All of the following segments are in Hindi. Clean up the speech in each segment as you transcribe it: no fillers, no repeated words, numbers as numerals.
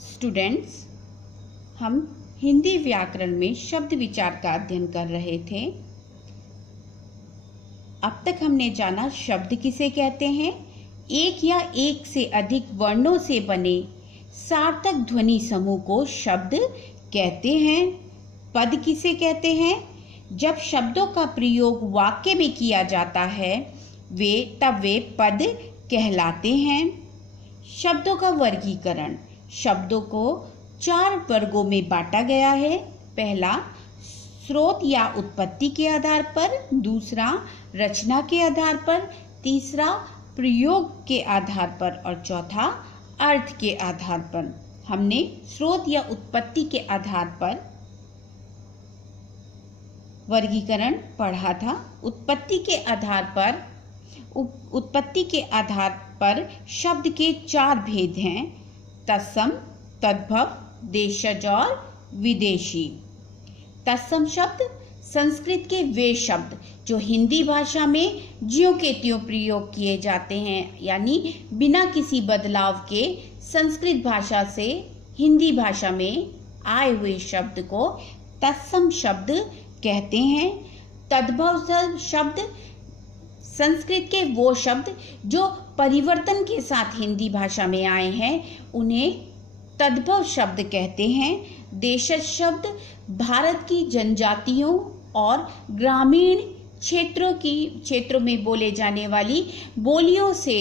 स्टूडेंट्स, हम हिंदी व्याकरण में शब्द विचार का अध्ययन कर रहे थे। अब तक हमने जाना शब्द किसे कहते हैं। एक या एक से अधिक वर्णों से बने सार्थक ध्वनि समूह को शब्द कहते हैं। पद किसे कहते हैं? जब शब्दों का प्रयोग वाक्य में किया जाता है तब वे पद कहलाते हैं। शब्दों का वर्गीकरण। शब्दों को 4 वर्गों में बांटा गया है। पहला, स्रोत या उत्पत्ति के आधार पर। दूसरा, रचना के आधार पर। तीसरा, प्रयोग के आधार पर। और चौथा, अर्थ के आधार पर। हमने स्रोत या उत्पत्ति के आधार पर वर्गीकरण पढ़ा था। उत्पत्ति के आधार पर शब्द के 4 भेद हैं: तत्सम, तद्भव, देशज और विदेशी। तत्सम शब्द संस्कृत के वे शब्द जो हिंदी भाषा में ज्यों के त्यों प्रयोग किए जाते हैं, यानी बिना किसी बदलाव के संस्कृत भाषा से हिंदी भाषा में आए हुए शब्द को तत्सम शब्द कहते हैं। तद्भव शब्द संस्कृत के वो शब्द जो परिवर्तन के साथ हिंदी भाषा में आए हैं, उन्हें तद्भव शब्द कहते हैं। देशज शब्द भारत की जनजातियों और ग्रामीण क्षेत्रों में बोले जाने वाली बोलियों से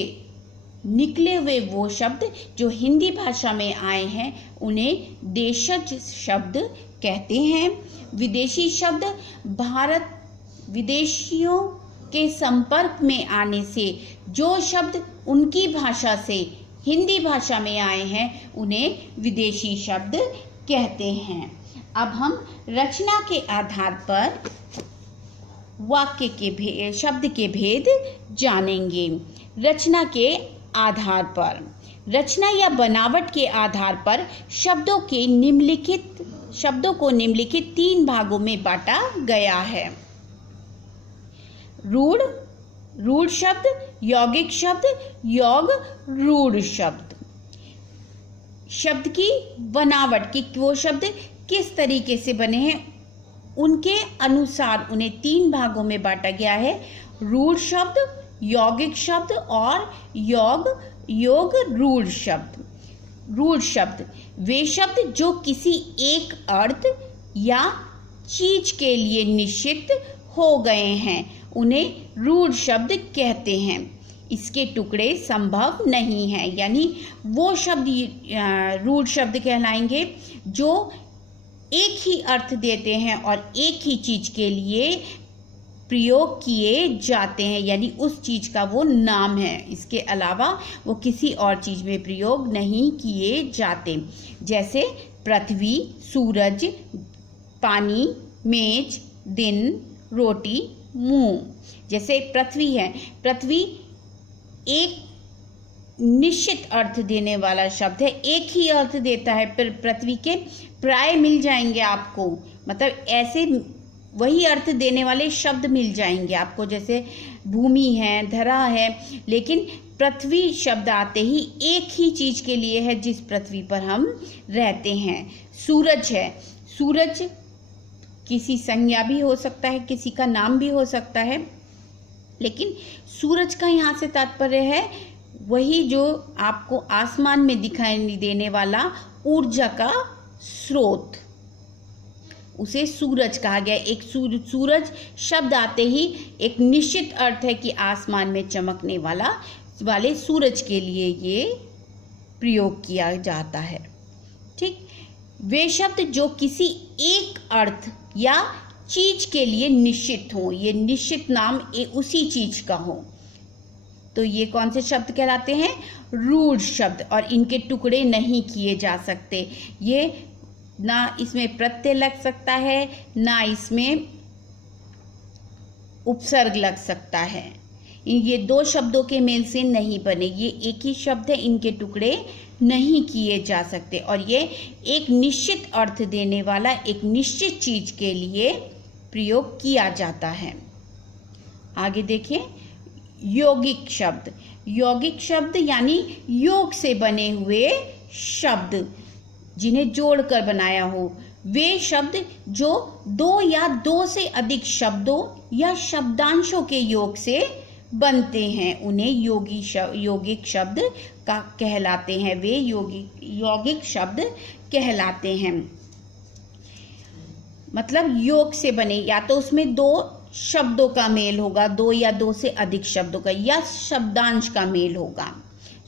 निकले हुए वो शब्द जो हिंदी भाषा में आए हैं, उन्हें देशज शब्द कहते हैं। विदेशी शब्द विदेशियों के संपर्क में आने से जो शब्द उनकी भाषा से हिंदी भाषा में आए हैं, उन्हें विदेशी शब्द कहते हैं। अब हम रचना के आधार पर वाक्य के शब्द के भेद जानेंगे। रचना के आधार पर, रचना या बनावट के आधार पर शब्दों को निम्नलिखित 3 भागों में बांटा गया है: रूढ़ शब्द, यौगिक शब्द, योग रूढ़ शब्द। शब्द की बनावट की वो शब्द किस तरीके से बने हैं, उनके अनुसार उन्हें 3 भागों में बांटा गया है: रूढ़ शब्द, यौगिक शब्द और योग रूढ़ शब्द। रूढ़ शब्द वे शब्द जो किसी एक अर्थ या चीज के लिए निश्चित हो गए हैं, उन्हें रूढ़ शब्द कहते हैं। इसके टुकड़े संभव नहीं हैं, यानी वो शब्द रूढ़ शब्द कहलाएंगे जो एक ही अर्थ देते हैं और एक ही चीज के लिए प्रयोग किए जाते हैं, यानी उस चीज का वो नाम है। इसके अलावा वो किसी और चीज में प्रयोग नहीं किए जाते। जैसे पृथ्वी, सूरज, पानी, मेज, दिन, रोटी, मुंह। जैसे पृथ्वी है, पृथ्वी एक निश्चित अर्थ देने वाला शब्द है, एक ही अर्थ देता है। फिर पृथ्वी के प्राय मिल जाएंगे आपको, मतलब ऐसे वही अर्थ देने वाले शब्द मिल जाएंगे आपको, जैसे भूमि है, धरा है, लेकिन पृथ्वी शब्द आते ही एक ही चीज के लिए है जिस पृथ्वी पर हम रहते हैं। सूरज है, सूरज किसी संज्ञा भी हो सकता है, किसी का नाम भी हो सकता है, लेकिन सूरज का यहाँ से तात्पर्य है वही जो आपको आसमान में दिखाई देने वाला ऊर्जा का स्रोत, उसे सूरज कहा गया। एक सूरज शब्द आते ही एक निश्चित अर्थ है कि आसमान में चमकने वाले सूरज के लिए ये प्रयोग किया जाता है। ठीक, वे शब्द जो किसी एक अर्थ या चीज के लिए निश्चित हो, ये निश्चित नाम उसी चीज का हो, तो ये कौन से शब्द कहलाते हैं? रूढ़ शब्द। और इनके टुकड़े नहीं किए जा सकते। ये ना इसमें प्रत्यय लग सकता है, ना इसमें उपसर्ग लग सकता है। ये 2 शब्दों के मेल से नहीं बने, ये एक ही शब्द है, इनके टुकड़े नहीं किए जा सकते। और ये एक निश्चित अर्थ देने वाला एक निश्चित चीज के लिए प्रयोग किया जाता है। आगे देखिए, यौगिक शब्द। यौगिक शब्द यानी योग से बने हुए शब्द। जिन्हें जोड़कर बनाया हो। वे शब्द जो दो या दो से अधिक शब्दों या शब्दांशों के योग से बनते हैं उन्हें यौगिक शब्द का कहलाते हैं। वे यौगिक शब्द कहलाते हैं। मतलब योग से बने, या तो उसमें दो शब्दों का मेल होगा, दो या दो से अधिक शब्दों का, या शब्दांश का मेल होगा।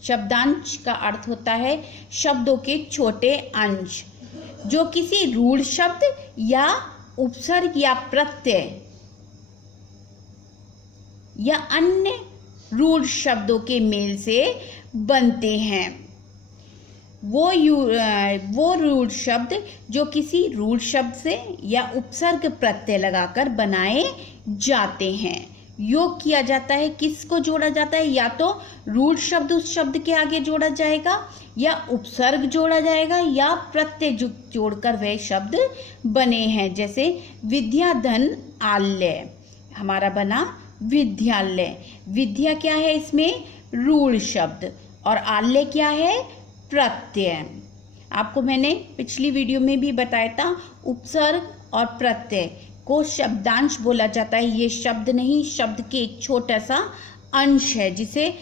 शब्दांश का अर्थ होता है शब्दों के छोटे अंश जो किसी रूढ़ शब्द या उपसर्ग या प्रत्यय या अन्य रूढ़ शब्दों के मेल से बनते हैं। वो रूढ़ शब्द जो किसी रूढ़ शब्द से या उपसर्ग प्रत्यय लगाकर बनाए जाते हैं। योग किया जाता है, किसको जोड़ा जाता है? या तो रूढ़ शब्द उस शब्द के आगे जोड़ा जाएगा, या उपसर्ग जोड़ा जाएगा, या प्रत्यय जोड़कर वह शब्द बने हैं। जैसे विद्याधन आलय, हमारा बना विद्यालय। विद्या क्या है? इसमें रूढ़ शब्द, और आलय क्या है? प्रत्यय। आपको मैंने पिछली वीडियो में भी बताया था, उपसर्ग और प्रत्यय को शब्दांश बोला जाता है। ये शब्द नहीं, शब्द के एक छोटा सा अंश है जिसे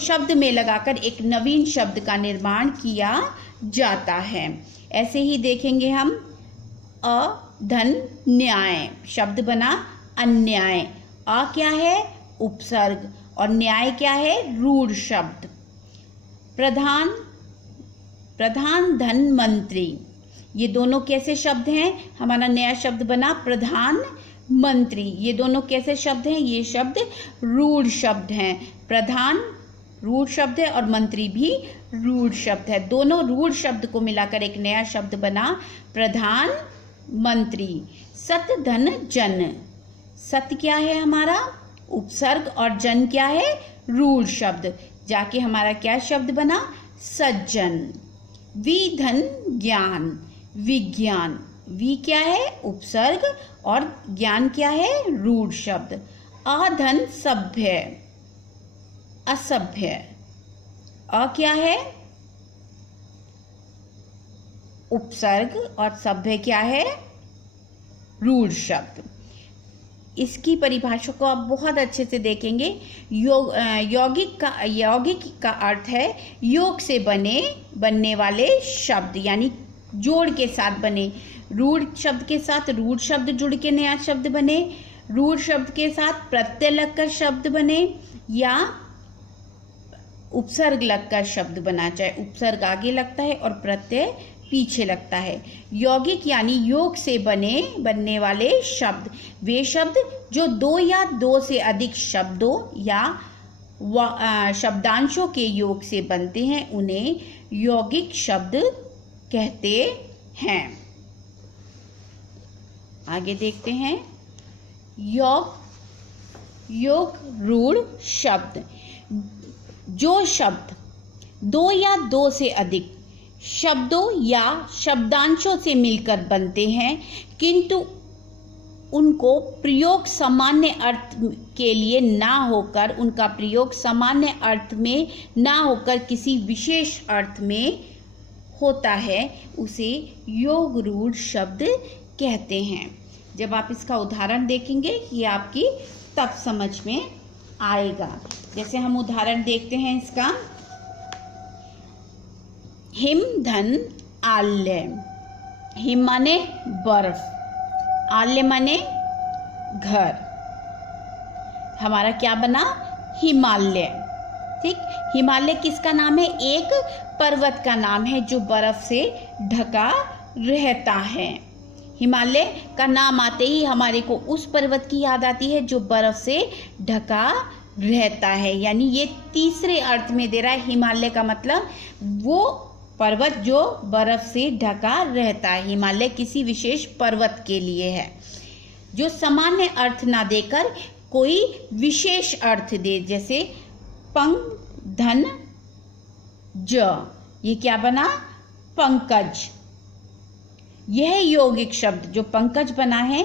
शब्द में लगाकर एक नवीन शब्द का निर्माण किया जाता है। ऐसे ही देखेंगे हम अधन न्याय, शब्द बना अन्याय। अ क्या है? उपसर्ग, और न्याय क्या है? रूढ़ शब्द। प्रधान धन मंत्री, ये दोनों कैसे शब्द हैं? हमारा नया शब्द बना प्रधान मंत्री। ये दोनों कैसे शब्द हैं? ये शब्द रूढ़ शब्द हैं। प्रधान रूढ़ शब्द है और मंत्री भी रूढ़ शब्द है। दोनों रूढ़ शब्द को मिलाकर एक नया शब्द बना प्रधान मंत्री। सत धन जन, सत क्या है? हमारा उपसर्ग, और जन क्या है? रूढ़ शब्द। जाके हमारा क्या शब्द बना? सज्जन। विधन ज्ञान, विज्ञान। वि क्या है? उपसर्ग, और ज्ञान क्या है? रूढ़ शब्द। अधन सभ्य, असभ्य। अ क्या है? उपसर्ग, और सभ्य क्या है? रूढ़ शब्द। इसकी परिभाषा को आप बहुत अच्छे से देखेंगे। यौगिक का अर्थ है योग से बनने वाले शब्द, यानी जोड़ के साथ बने। रूढ़ शब्द के साथ रूढ़ शब्द जुड़ के नया शब्द बने, रूढ़ शब्द के साथ प्रत्यय लगकर शब्द बने, या उपसर्ग लगकर शब्द बना। चाहे उपसर्ग आगे लगता है और प्रत्यय पीछे लगता है। यौगिक यानी योग से बनने वाले शब्द, वे शब्द जो दो या दो से अधिक शब्दों या शब्दांशों के योग से बनते हैं उन्हें यौगिक शब्द कहते हैं। आगे देखते हैं। योग रूढ़ शब्द, जो शब्द दो या दो से अधिक शब्दों या शब्दांशों से मिलकर बनते हैं, किंतु उनको प्रयोग सामान्य अर्थ के लिए ना होकर, उनका प्रयोग सामान्य अर्थ में ना होकर किसी विशेष अर्थ में होता है, उसे योग रूढ़ शब्द कहते हैं। जब आप इसका उदाहरण देखेंगे ये आपकी तब समझ में आएगा। जैसे हम उदाहरण देखते हैं इसका। हिम धन आल्य, हिम माने बर्फ, आल्य माने घर। हमारा क्या बना? हिमालय। ठीक, हिमालय किसका नाम है? एक पर्वत का नाम है जो बर्फ से ढका रहता है। हिमालय का नाम आते ही हमारे को उस पर्वत की याद आती है जो बर्फ से ढका रहता है। यानी ये तीसरे अर्थ में दे रहा है। हिमालय का मतलब वो पर्वत जो बर्फ से ढका रहता है। हिमालय किसी विशेष पर्वत के लिए है। जो सामान्य अर्थ ना देकर कोई विशेष अर्थ दे, जैसे पंग धन ज, ये क्या बना? पंकज। यह यौगिक शब्द जो पंकज बना है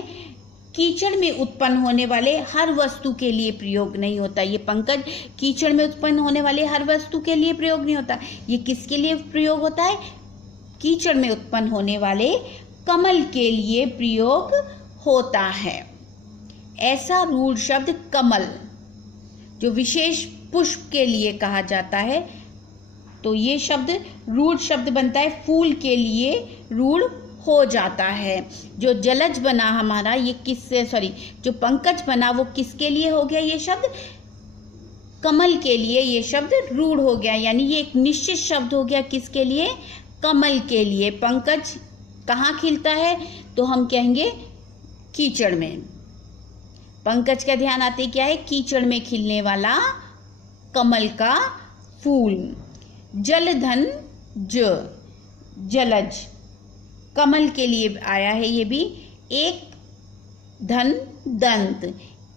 कीचड़ में उत्पन्न होने वाले हर वस्तु के लिए प्रयोग नहीं होता। ये पंकज कीचड़ में उत्पन्न होने वाले हर वस्तु के लिए प्रयोग नहीं होता। ये किसके लिए प्रयोग होता है? कीचड़ में उत्पन्न होने वाले कमल के लिए प्रयोग होता है। ऐसा रूढ़ शब्द कमल जो विशेष पुष्प के लिए कहा जाता है, तो ये शब्द रूढ़ शब्द बनता है, फूल के लिए रूढ़ हो जाता है। जो जलज बना हमारा ये जो पंकज बना वो किसके लिए हो गया? ये शब्द कमल के लिए ये शब्द रूढ़ हो गया, यानी ये एक निश्चित शब्द हो गया। किसके लिए? कमल के लिए। पंकज कहाँ खिलता है? तो हम कहेंगे कीचड़ में। पंकज का ध्यान आते क्या है? कीचड़ में खिलने वाला कमल का फूल। जलधन जलज कमल के लिए आया है ये भी। एक धन दंत,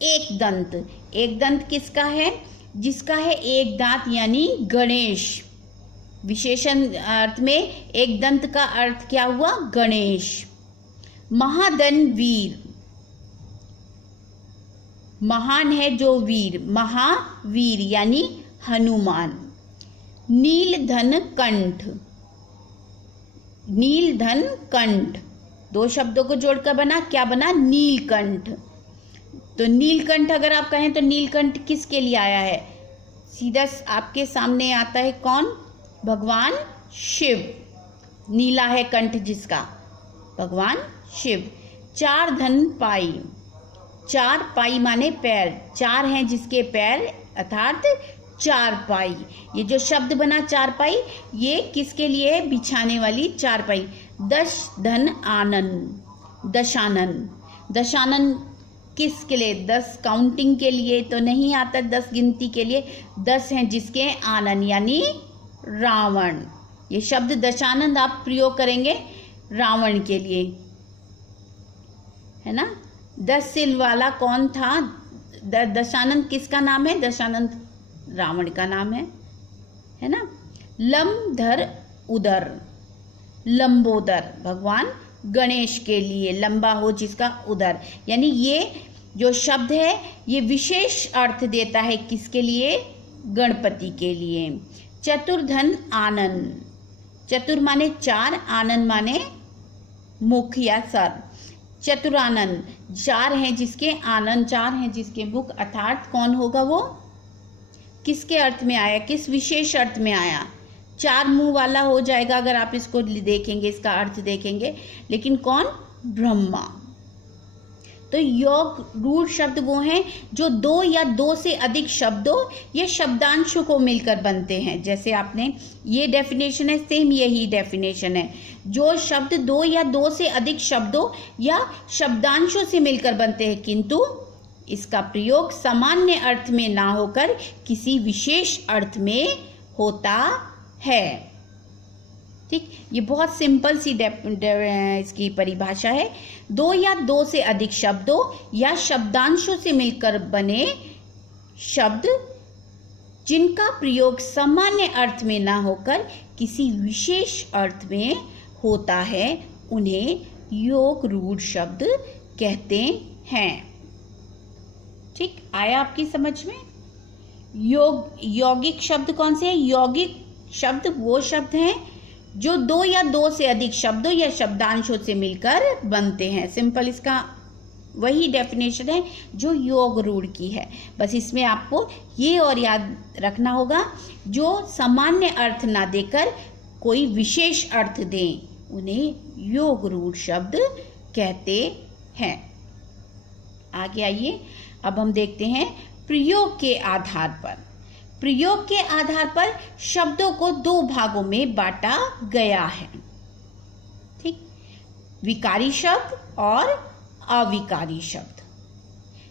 एक दंत। एक दंत किसका है? जिसका है एक दांत, यानी गणेश। विशेषण अर्थ में एक दंत का अर्थ क्या हुआ? गणेश। महाधन वीर, महान है जो वीर, महावीर यानी हनुमान। नीलधन कंठ, नीलधन कंठ, दो शब्दों को जोड़कर बना क्या बना? नीलकंठ। तो नीलकंठ अगर आप कहें तो नीलकंठ किसके लिए आया है? सीधा आपके सामने आता है कौन? भगवान शिव। नीला है कंठ जिसका, भगवान शिव। चार धन पाई, चार पाई माने पैर, चार हैं जिसके पैर अर्थात चार पाई। ये जो शब्द बना चार पाई, ये किसके लिए है? बिछाने वाली चार पाई। दश धन आनन, दशानन। दशानन किसके लिए? 10 काउंटिंग के लिए तो नहीं आता, 10 गिनती के लिए। 10 हैं जिसके आनन यानी रावण। ये शब्द दशानंद आप प्रयोग करेंगे रावण के लिए, है ना। 10 सिल वाला कौन था? दशानंद किसका नाम है? दशानंद रावण का नाम है ना। लंबधर उदर, लंबोदर भगवान गणेश के लिए, लंबा हो जिसका उदर। यानी ये जो शब्द है ये विशेष अर्थ देता है किसके लिए? गणपति के लिए। चतुर्धन आनन, चतुर माने चार, आनन माने मुख या सर। चतुरानन, चार हैं जिसके आनन, चार हैं जिसके मुख, अर्थात कौन होगा वो? किसके अर्थ में आया? किस विशेष अर्थ में आया? चार मुंह वाला हो जाएगा अगर आप इसको देखेंगे, इसका अर्थ देखेंगे। लेकिन कौन? ब्रह्मा। तो योग रूढ़ शब्द वो हैं जो दो या दो से अधिक शब्दों या शब्दांशों को मिलकर बनते हैं। जैसे आपने ये डेफिनेशन है, सेम यही डेफिनेशन है। जो शब्द दो या दो से अधिक शब्दों या शब्दांशों से मिलकर बनते हैं, किंतु इसका प्रयोग सामान्य अर्थ में ना होकर किसी विशेष अर्थ में होता है। ठीक, ये बहुत सिंपल सी इसकी परिभाषा है। दो या दो से अधिक शब्दों या शब्दांशों से मिलकर बने शब्द जिनका प्रयोग सामान्य अर्थ में ना होकर किसी विशेष अर्थ में होता है, उन्हें योग रूढ़ शब्द कहते हैं। ठीक, आया आपकी समझ में? यौगिक शब्द कौन से हैं? यौगिक शब्द वो शब्द हैं जो दो या दो से अधिक शब्दों या शब्दांशों से मिलकर बनते हैं। सिंपल इसका वही डेफिनेशन है जो योग रूढ़ की है। बस इसमें आपको ये और याद रखना होगा, जो सामान्य अर्थ ना देकर कोई विशेष अर्थ दें, उन्हें योग रूढ़ शब्द कहते हैं। आगे आइए, अब हम देखते हैं प्रयोग के आधार पर। प्रयोग के आधार पर शब्दों को दो भागों में बांटा गया है। ठीक, विकारी शब्द और अविकारी शब्द।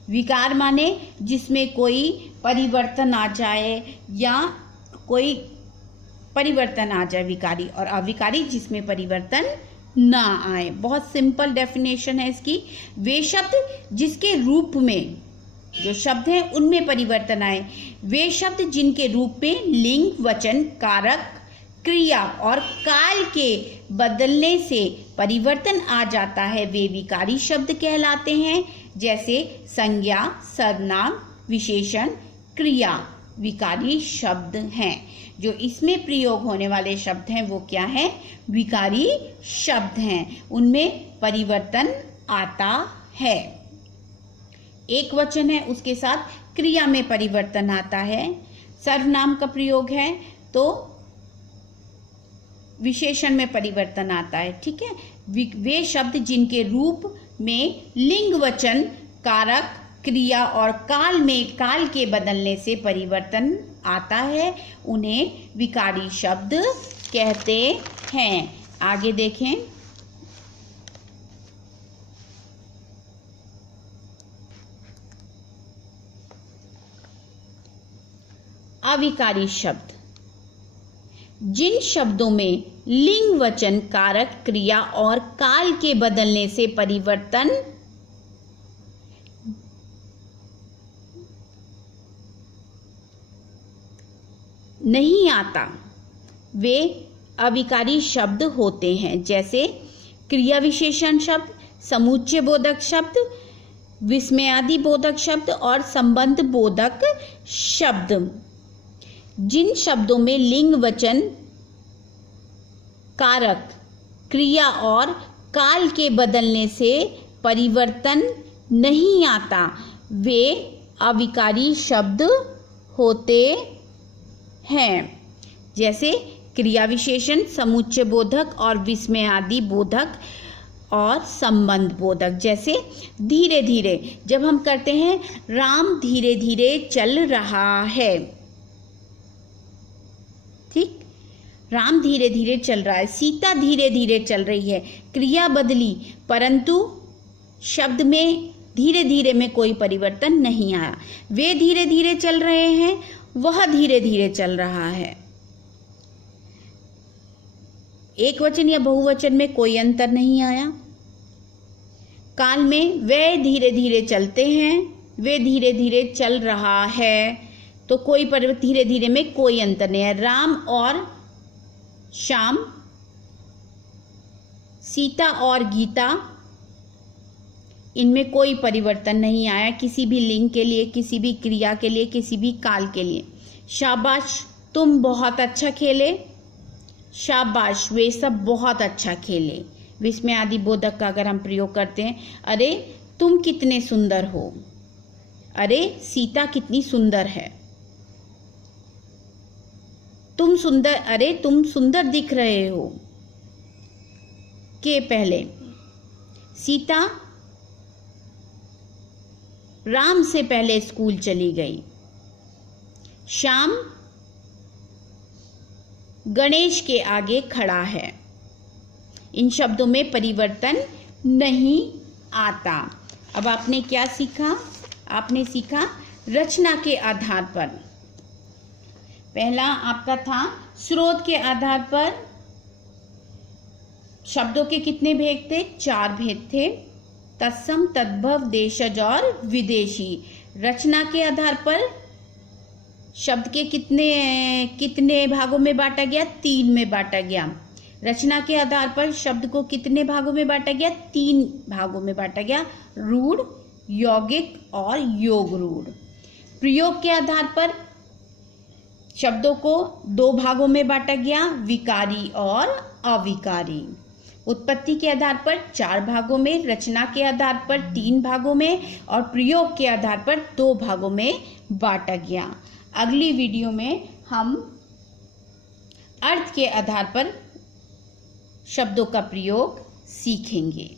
विकार माने जिसमें कोई परिवर्तन आ जाए या कोई परिवर्तन आ जाए, विकारी। और अविकारी जिसमें परिवर्तन ना आए। बहुत सिंपल डेफिनेशन है इसकी। वे शब्द जिसके रूप में, जो शब्द हैं उनमें परिवर्तन आए, वे शब्द जिनके रूप में लिंग, वचन, कारक, क्रिया और काल के बदलने से परिवर्तन आ जाता है, वे विकारी शब्द कहलाते हैं। जैसे संज्ञा, सर्वनाम, विशेषण, क्रिया, विकारी शब्द हैं। जो इसमें प्रयोग होने वाले शब्द हैं वो क्या है? विकारी शब्द हैं। उनमें परिवर्तन आता है। एक वचन है, उसके साथ क्रिया में परिवर्तन आता है। सर्वनाम का प्रयोग है तो विशेषण में परिवर्तन आता है। ठीक है, वे शब्द जिनके रूप में लिंग, वचन, कारक, क्रिया और काल के बदलने से परिवर्तन आता है, उन्हें विकारी शब्द कहते हैं। आगे देखें। अविकारी शब्द, जिन शब्दों में लिंग, वचन, कारक, क्रिया और काल के बदलने से परिवर्तन नहीं आता, वे अविकारी शब्द होते हैं। जैसे क्रिया विशेषण शब्द, समुच्चय बोधक शब्द, विस्मयादि बोधक शब्द और संबंध बोधक शब्द। जिन शब्दों में लिंग, वचन, कारक, क्रिया और काल के बदलने से परिवर्तन नहीं आता, वे अविकारी शब्द होते हैं। जैसे क्रिया विशेषण, समुच्चय बोधक और विस्मयादि बोधक और संबंध बोधक। जैसे धीरे धीरे, जब हम करते हैं राम धीरे धीरे चल रहा है, ठीक, राम धीरे धीरे चल रहा है, सीता धीरे धीरे चल रही है, क्रिया बदली परंतु शब्द में धीरे धीरे में कोई परिवर्तन नहीं आया। वे धीरे धीरे चल रहे हैं, वह धीरे धीरे चल रहा है। एक वचन या बहुवचन में कोई अंतर नहीं आया। काल में वे धीरे धीरे चलते हैं, वे धीरे धीरे चल रहा है, तो कोई परिवर्तन, धीरे धीरे में कोई अंतर नहीं है। राम और श्याम, सीता और गीता, इनमें कोई परिवर्तन नहीं आया किसी भी लिंग के लिए, किसी भी क्रिया के लिए, किसी भी काल के लिए। शाबाश, तुम बहुत अच्छा खेले, शाबाश, वे सब बहुत अच्छा खेले। विस्मयादि बोधक का अगर हम प्रयोग करते हैं, अरे तुम कितने सुंदर हो, अरे सीता कितनी सुंदर है, तुम सुंदर, अरे तुम सुंदर दिख रहे हो, के पहले सीता राम से पहले स्कूल चली गई, श्याम गणेश के आगे खड़ा है। इन शब्दों में परिवर्तन नहीं आता। अब आपने क्या सीखा? आपने सीखा रचना के आधार पर। पहला आपका था स्रोत के आधार पर शब्दों के कितने भेद थे? 4 भेद थे, तत्सम, तद्भव, देशज और विदेशी। रचना के आधार पर शब्द के कितने भागों में बांटा गया? 3 में बांटा गया। रचना के आधार पर शब्द को कितने भागों में बांटा गया? 3 भागों में बांटा गया, रूढ़, यौगिक और योग रूढ़। प्रयोग के आधार पर शब्दों को 2 भागों में बांटा गया, विकारी और अविकारी। उत्पत्ति के आधार पर 4 भागों में, रचना के आधार पर 3 भागों में और प्रयोग के आधार पर 2 भागों में बांटा गया। अगली वीडियो में हम अर्थ के आधार पर शब्दों का प्रयोग सीखेंगे।